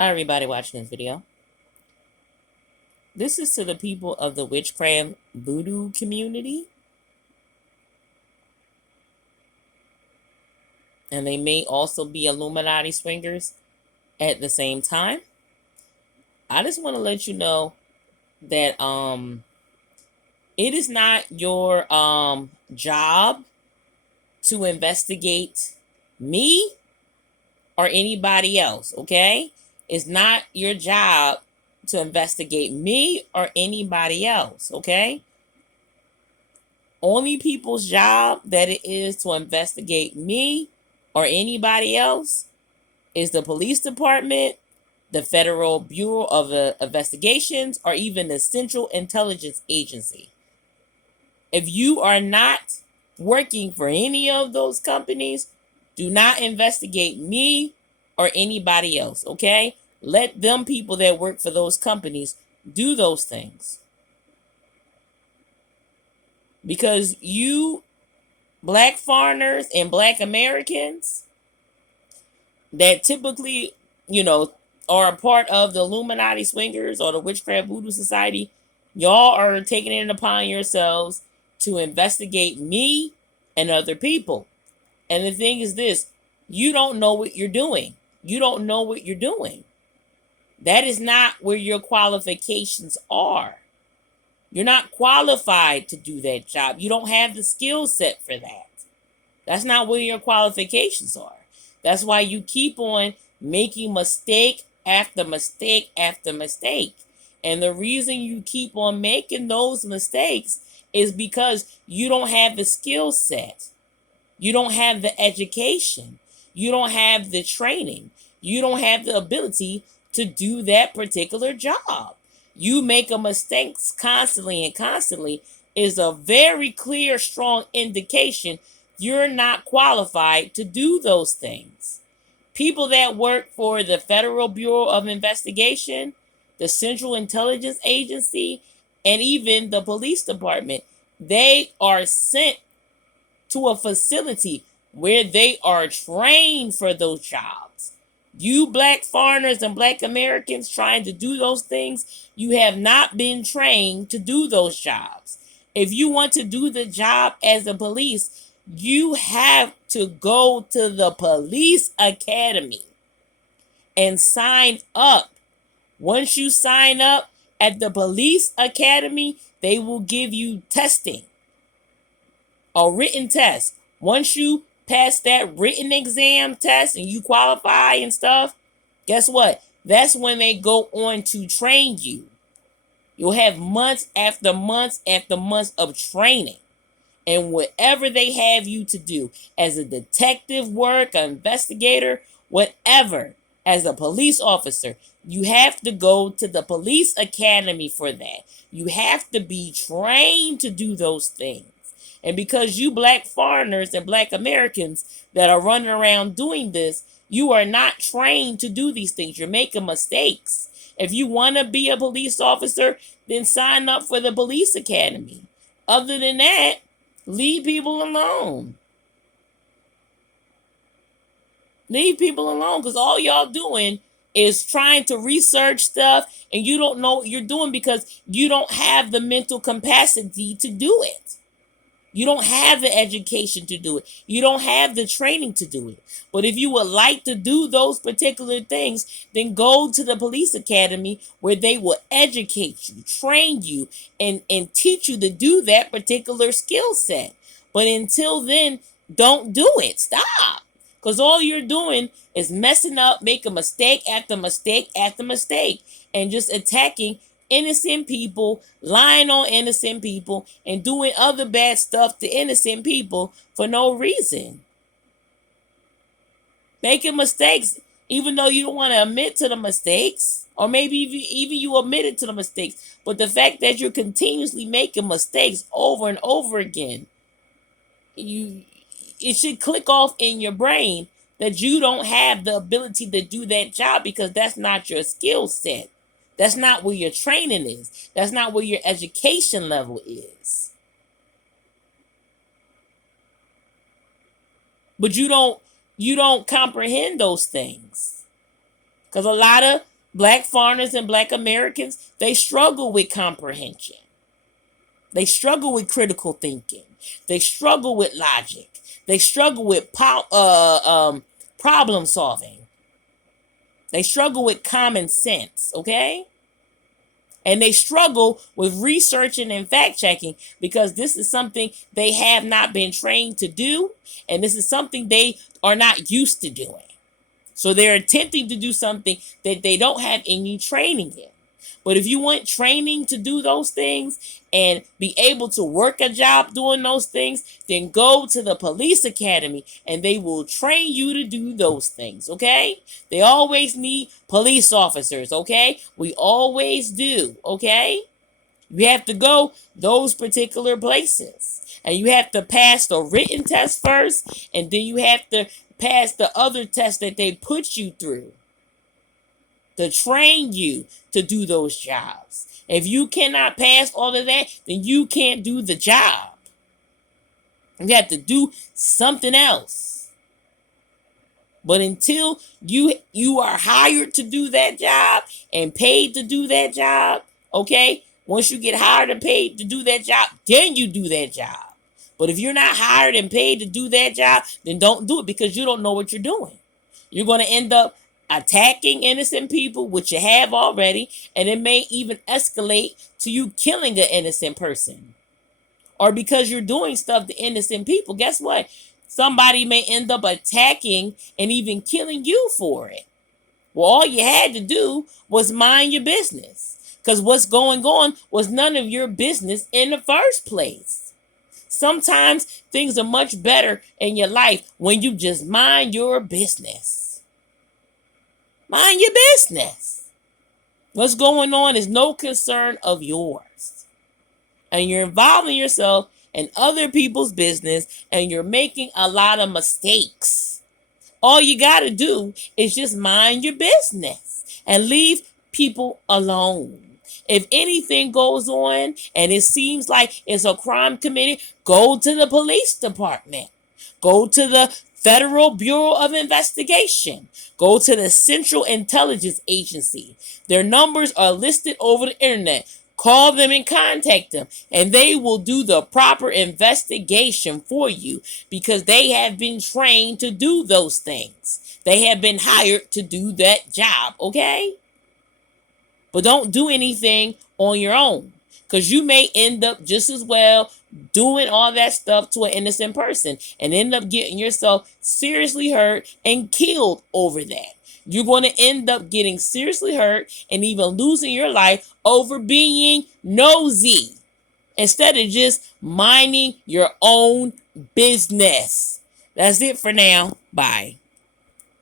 Hi, everybody watching this video. This is to the people of the witchcraft voodoo community. And they may also be Illuminati swingers at the same time. I just want to let you know that it is not your job to investigate me or anybody else, okay? It's not your job to investigate me or anybody else, okay? Only people's job that it is to investigate me or anybody else is the police department, the Federal Bureau of Investigations, or even the Central Intelligence Agency. If you are not working for any of those companies, do not investigate me or anybody else, okay? Let them people that work for those companies do those things. Because you Black foreigners and Black Americans that typically, are a part of the Illuminati swingers or the Witchcraft Voodoo Society, y'all are taking it upon yourselves to investigate me and other people. And the thing is this, you don't know what you're doing. You don't know what you're doing. That is not where your qualifications are. You're not qualified to do that job. You don't have the skill set for that. That's not where your qualifications are. That's why you keep on making mistake after mistake after mistake. And the reason you keep on making those mistakes is because you don't have the skill set. You don't have the education. You don't have the training. You don't have the ability to do that particular job. You make a mistake constantly and constantly is a very clear, strong indication you're not qualified to do those things. People that work for the Federal Bureau of Investigation, the Central Intelligence Agency, and even the police department, they are sent to a facility where they are trained for those jobs. You Black foreigners and Black Americans trying to do those things, you have not been trained to do those jobs. If you want to do the job as a police, you have to go to the police academy and sign up. Once you sign up at the police academy, they will give you testing, a written test. Once you pass that written exam test and you qualify and stuff, guess what? That's when they go on to train you. You'll have months after months after months of training. And whatever they have you to do, as a detective work, an investigator, whatever, as a police officer, you have to go to the police academy for that. You have to be trained to do those things. And because you Black foreigners and Black Americans that are running around doing this, you are not trained to do these things. You're making mistakes. If you want to be a police officer, then sign up for the police academy. Other than that, leave people alone. Leave people alone, because all y'all doing is trying to research stuff and you don't know what you're doing because you don't have the mental capacity to do it. You don't have the education to do it. You don't have the training to do it. But if you would like to do those particular things, then go to the police academy where they will educate you, train you, and teach you to do that particular skill set. But until then, don't do it. Stop. Because all you're doing is messing up, making mistake after mistake after mistake, and just attacking innocent people, lying on innocent people, and doing other bad stuff to innocent people for no reason. Making mistakes, even though you don't want to admit to the mistakes, or maybe even you admitted to the mistakes, but the fact that you're continuously making mistakes over and over again, it should click off in your brain that you don't have the ability to do that job because that's not your skill set. That's not where your training is. That's not where your education level is. But you don't comprehend those things. Because a lot of Black foreigners and black Americans, they struggle with comprehension. They struggle with critical thinking. They struggle with logic. They struggle with problem solving. They struggle with common sense, okay? And they struggle with researching and fact checking because this is something they have not been trained to do. And this is something they are not used to doing. So they're attempting to do something that they don't have any training in. But if you want training to do those things and be able to work a job doing those things, then go to the police academy and they will train you to do those things, okay? They always need police officers, okay? We always do, okay? You have to go those particular places. And you have to pass the written test first, and then you have to pass the other tests that they put you through to train you to do those jobs. If you cannot pass all of that, then you can't do the job. You have to do something else. But until you are hired to do that job and paid to do that job, okay? Once you get hired and paid to do that job, then you do that job. But if you're not hired and paid to do that job, then don't do it because you don't know what you're doing. You're going to end up attacking innocent people, which you have already, and it may even escalate to you killing an innocent person. Or because you're doing stuff to innocent people, guess what? Somebody may end up attacking and even killing you for it. Well, all you had to do was mind your business. Because what's going on was none of your business in the first place. Sometimes things are much better in your life when you just mind your business. Mind your business. What's going on is no concern of yours. And you're involving yourself in other people's business and you're making a lot of mistakes. All you got to do is just mind your business and leave people alone. If anything goes on and it seems like it's a crime committed, go to the police department. Go to the Federal Bureau of Investigation. Go to the Central Intelligence Agency. Their numbers are listed over the internet. Call them and contact them, and they will do the proper investigation for you because they have been trained to do those things. They have been hired to do that job, okay? But don't do anything on your own because you may end up just as well doing all that stuff to an innocent person and end up getting yourself seriously hurt and killed over that. You're going to end up getting seriously hurt and even losing your life over being nosy instead of just minding your own business. That's it for now. Bye.